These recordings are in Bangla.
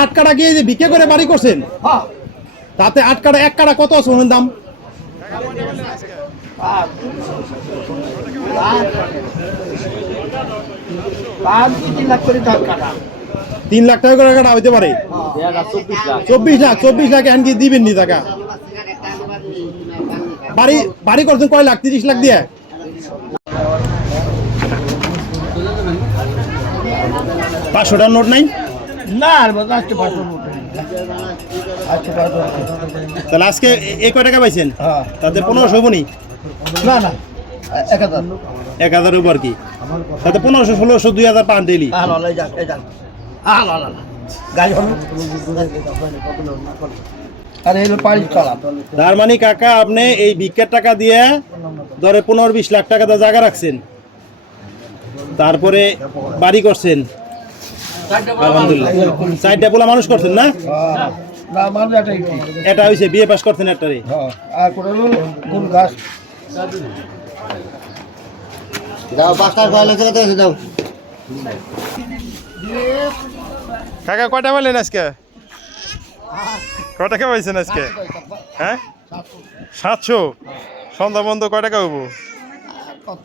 আট কাটা গিয়ে যে বিক্রি করে বাড়ি করছেন? তাতে আট কাটা এক কাটা কত ওনার দাম? তিন লাখ টাকা করে কাটা হইতে পারে? চব্বিশ লাখ চব্বিশ লাখ এখন কি দিবেন নি টাকা। বাড়ি বাড়ি করছেন কয় লাখ, তিরিশ লাখ দিয়ে? পাঁচশো টাকার নোট নাই? না আর বাবা আজকে পাঁচশো আজকে পাঁচশো তাহলে আজকে এ- এ কয় টাকা পাইছেন? হ্যাঁ। তাতে পনেরোশো হব না? না এক হাজার। এক হাজার উপর কি? তাতে পনেরোশো ষোলোশো দুই হাজার পান ডেলি পাড়ি চলা তার মানে কাকা আপনি এই ভিক্ষার টাকা দিয়ে ধরে পনেরো বিশ লাখ টাকা জায়গা রাখছেন। তারপরে বাড়ি করছেন। আলহামদুলিল্লাহ। চারটা পোলা মানুষ করছেন না? একটা এটা হয়েছে বিয়ে পাস করছেন হ্যাঁ গেছে দাও কাকা কয়টা বললেন আজকে? কয় টাকা পাইছেন আজকে? হ্যাঁ? সাতশো। সন্ধ্যা বন্ধ কয় টাকা হব কত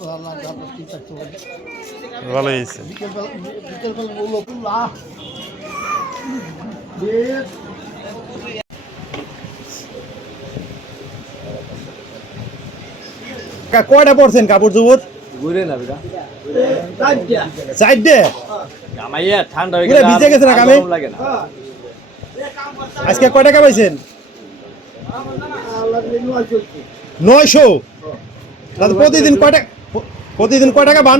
আল্লাহ আছে ভালো হয়েছে বিকেলবেলা বিকেলবেলা বলল না কাকা কয়টা পড়ছেন কাপড় চোপড় ঠান্ডা হয়ে ভিজে গেছে না লাগে না। আজকে কয় টাকা পাইছেন নয়শো প্রতিদিন কয় টাকা প্রতিদিন কয় টাকা পান?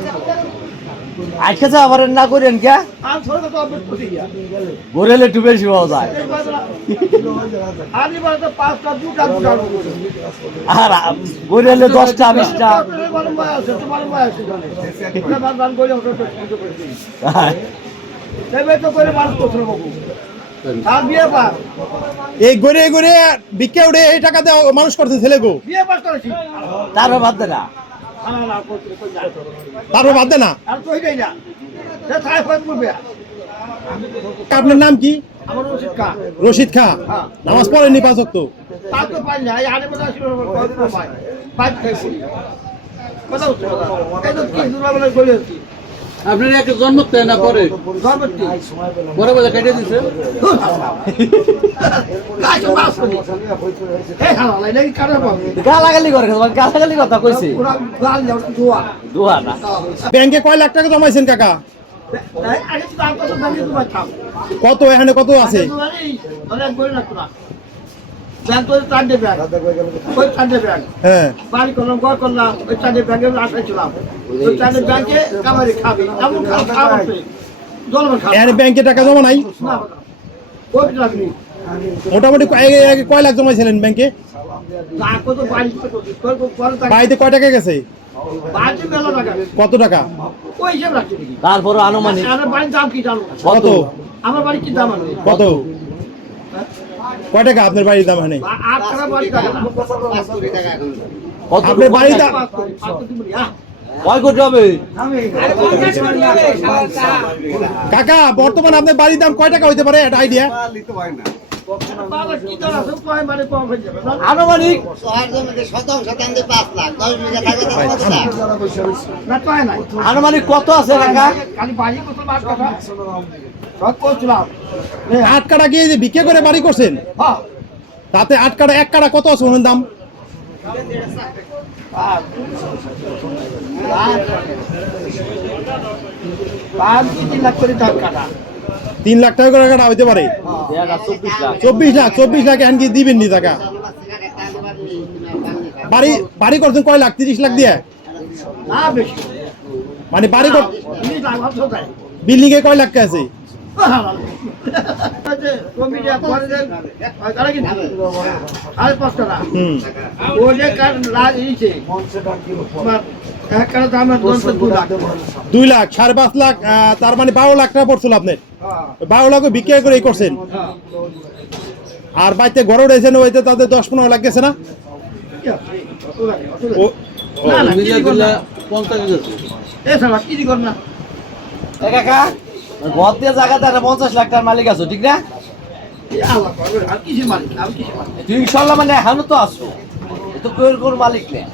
আজকে তো আবার না করেন কে? করতে একটু বেশি পাওয়া যায়। আর বলেলে দশটা বিশটা। এই গড়ে গড়ে ভিক্ষা উঠে এই টাকা দিয়ে মানুষ করছেন ছেলে গো বাদ দে না। তারপর বাদ না। আপনার নাম কি? রশিদ খা। নামাজ পড়েননি পাঁচ তো কথা আপনার একটা জন্ম না পরে? পরে বলে কেটে দিছে? কাজ পাস করি হে হালা লাই লাগি কাটা পাবি গালাগালি করে গালাগালি কথা কইছি। পুরা গাল যাও দোয়া দোয়া না ব্যাংকে কয় লাখ টাকা জমাইছেন কাকা? কত এখানে কত আছে? বাড়ি করলাম ঘর করলাম ওই চারটে ব্যাংকে আশায় ছিলাম ওই চারটে ব্যাংকে কামারি খাবি। এমন খাওয়া জলমে খাবি। এখানে ব্যাংকে টাকা জমা নাই? না। ওই লাগনি মোটামুটি কয়- লাখ জমাইছিলেন ব্যাংকে বাড়িতে কয় টাকা গেছে? কত টাকা? ওই তারপর আনুমানিক। আমার বাড়ির দাম কি জানো? কত? আমার বাড়ি কি দাম কত? কয় টাকা আপনার বাড়ির দাম এখানে আপনার বাড়ির দাম হ্যাঁ। কয় কোটি হবে কাকা বর্তমান আপনার বাড়ির দাম কয় টাকা হইতে পারে? একটা আইডিয়া আনুমানিক পাঁচ পাঁচ কত আছে কাকা আট কাটা গিয়ে বিক্রি করে বাড়ি করছেন। তাতে আট কাটা এক কাটা কত আছে ওনার দাম আর কি তিন লাখ করে দাম? তিন লাখ টাকা করে কাটা হইতে পারে। চব্বিশ লাখ চব্বিশ লাখ এনকি এখন কি দিবেন নি টাকা? বাড়ি বাড়ি করছেন কয় লাখ? তিরিশ লাখ দিয়ে? মানে বাড়ি? বিল্ডিং এ কয় লাখ কে আছে? সাড়ে ও যে কার দুই লাখ সাড়ে পাঁচ লাখ তার মানে বারো লাখ টাকা পড়ছিল আপনার। হ্যাঁ বারো লাখ বিক্রি করে এই করছেন। আর বাড়িতে ঘরে উঠেছেন ওইতে তাদের দশ পনেরো লাখ গেছে না? কি ঘর দিয়ে জায়গাতে একটা পঞ্চাশ লাখ টাকার মালিক আছো ঠিক না? তুই ইনশাল্লাহ মানে এখনও তো আসো তো কোর কোর মালিক নেই